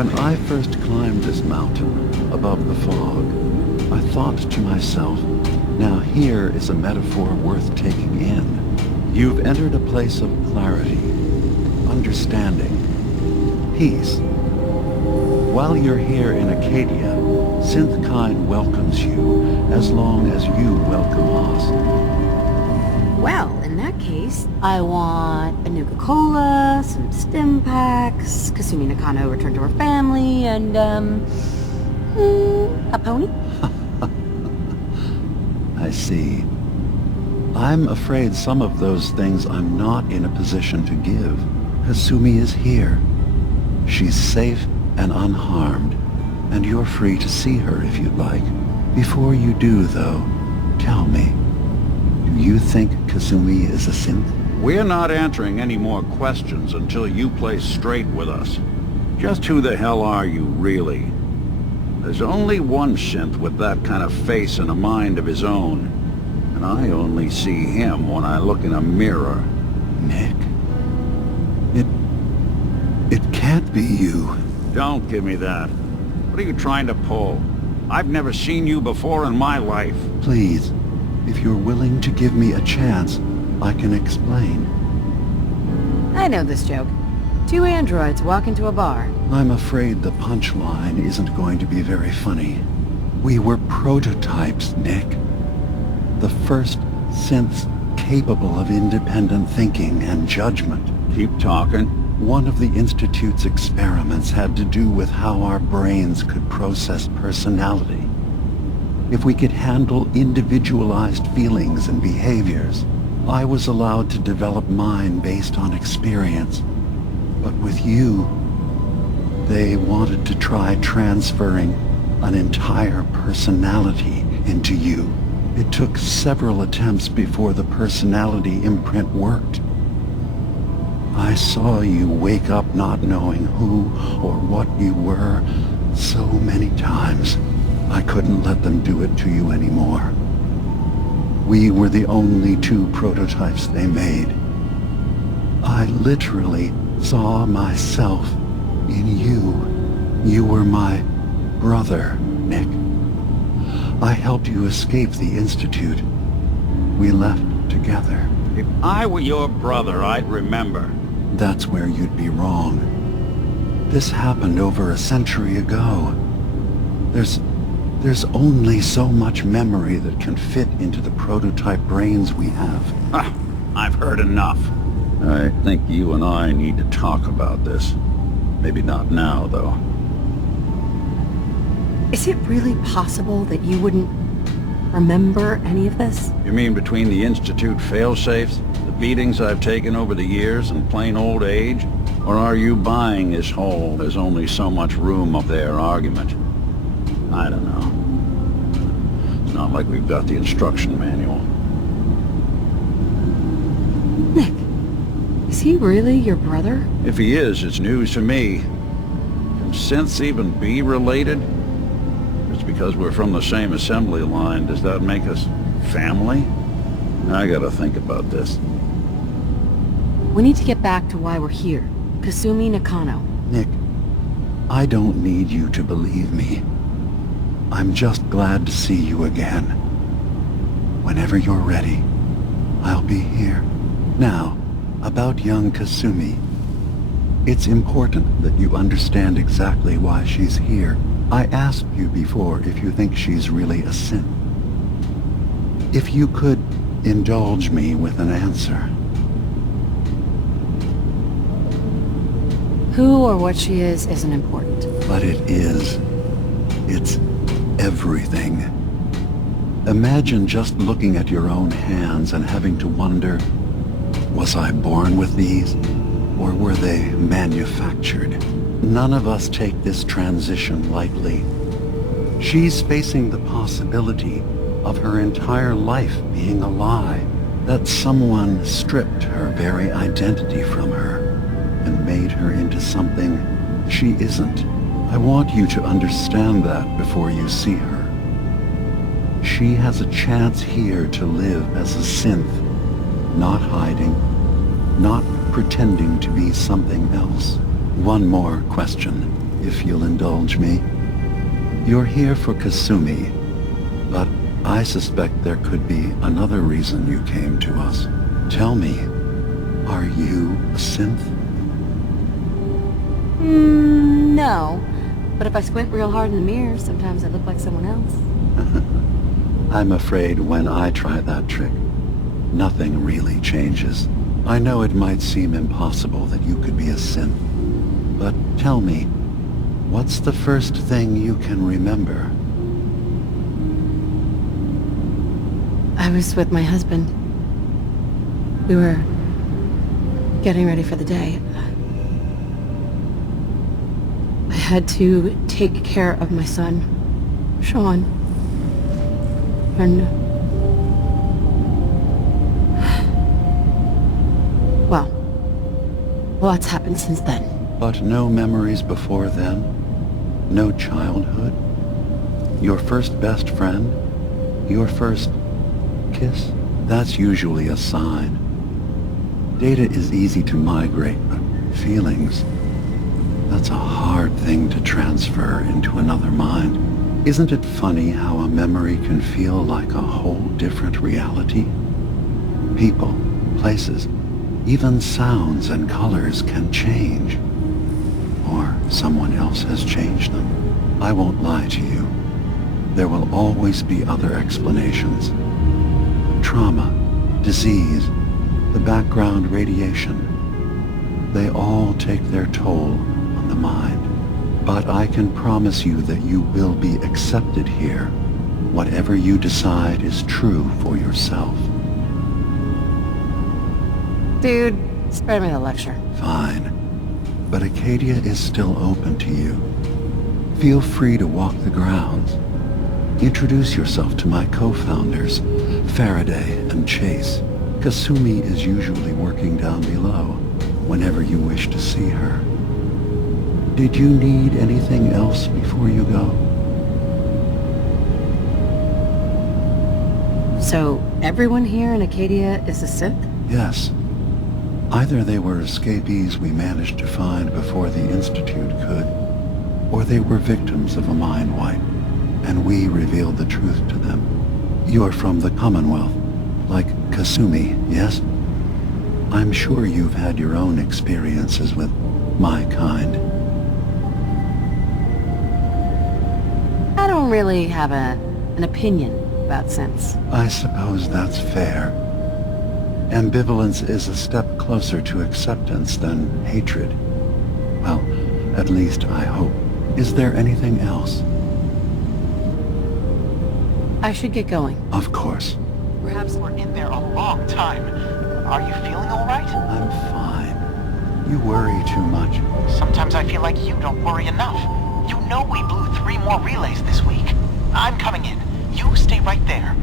When I first climbed this mountain above the fog, I thought to myself, now here is a metaphor worth taking in. You've entered a place of clarity, understanding, peace. While you're here in Acadia, Synthkind welcomes you as long as you welcome us. Well, in that case, I want a Nuka-Cola, some stim packs, Kasumi Nakano returned to her family, and, a pony? I see. I'm afraid some of those things I'm not in a position to give. Kasumi is here. She's safe and unharmed, and you're free to see her if you'd like. Before you do, though, tell me, do you think Kasumi is a synth? We're not answering any more questions until you play straight with us. Just who the hell are you, really? There's only one synth with that kind of face and a mind of his own, and I only see him when I look in a mirror. Nick, it can't be you. Don't give me that. What are you trying to pull? I've never seen you before in my life. Please, if you're willing to give me a chance, I can explain. I know this joke. Two androids walk into a bar. I'm afraid the punchline isn't going to be very funny. We were prototypes, Nick. The first synths capable of independent thinking and judgment. Keep talking. One of the Institute's experiments had to do with how our brains could process personality. If we could handle individualized feelings and behaviors, I was allowed to develop mine based on experience. But with you, they wanted to try transferring an entire personality into you. It took several attempts before the personality imprint worked. I saw you wake up not knowing who or what you were so many times. I couldn't let them do it to you anymore. We were the only two prototypes they made. I literally saw myself in you. You were my brother, Nick. I helped you escape the Institute. We left together. If I were your brother, I'd remember. That's where you'd be wrong. This happened over a century ago. There's only so much memory that can fit into the prototype brains we have. Ah, I've heard enough. I think you and I need to talk about this. Maybe not now, though. Is it really possible that you wouldn't remember any of this? You mean between the Institute failsafes, the beatings I've taken over the years, and plain old age? Or are you buying this whole "there's only so much room up there" argument? I don't know. It's not like we've got the instruction manual. Nick, is he really your brother? If he is, it's news to me. Can synths even be related? Just because we're from the same assembly line, does that make us family? I gotta think about this. We need to get back to why we're here. Kasumi Nakano. Nick, I don't need you to believe me. I'm just glad to see you again. Whenever you're ready, I'll be here. Now, about young Kasumi. It's important that you understand exactly why she's here. I asked you before if you think she's really a synth. If you could indulge me with an answer. Who or what she is isn't important. But it is. It's everything. Imagine just looking at your own hands and having to wonder, was I born with these, or were they manufactured? None of us take this transition lightly. She's facing the possibility of her entire life being a lie, that someone stripped her very identity from her and made her into something she isn't. I want you to understand that before you see her. She has a chance here to live as a synth, not hiding, not pretending to be something else. One more question. if you'll indulge me. You're here for Kasumi, but I suspect there could be another reason you came to us. Tell me, are you a synth? No. But if I squint real hard in the mirror, sometimes I look like someone else. I'm afraid when I try that trick, nothing really changes. I know it might seem impossible that you could be a synth, but tell me, what's the first thing you can remember? I was with my husband. We were getting ready for the day. I had to take care of my son, Sean. And... well, lots happened since then. But no memories before then? No childhood? Your first best friend? Your first kiss? That's usually a sign. Data is easy to migrate, but feelings... that's a hard thing to transfer into another mind. Isn't it funny how a memory can feel like a whole different reality? People, places, even sounds and colors can change. Or someone else has changed them. I won't lie to you. There will always be other explanations. Trauma, disease, the background radiation. They all take their toll on the mind. But I can promise you that you will be accepted here. Whatever you decide is true for yourself. Dude, spare me the lecture. Fine. But Acadia is still open to you. Feel free to walk the grounds. Introduce yourself to my co-founders, Faraday and Chase. Kasumi is usually working down below, whenever you wish to see her. Did you need anything else before you go? So, everyone here in Acadia is a synth? Yes. Either they were escapees we managed to find before the Institute could, or they were victims of a mind wipe, and we revealed the truth to them. You're from the Commonwealth, like Kasumi, yes? I'm sure you've had your own experiences with my kind. I don't really have an opinion about synths. I suppose that's fair. Ambivalence is a step closer to acceptance than hatred. Well, at least I hope. Is there anything else? I should get going. Of course. Perhaps we're in there a long time. Are you feeling all right? I'm fine. You worry too much. Sometimes I feel like you don't worry enough. You know we blew 3 more relays this week. I'm coming in. You stay right there.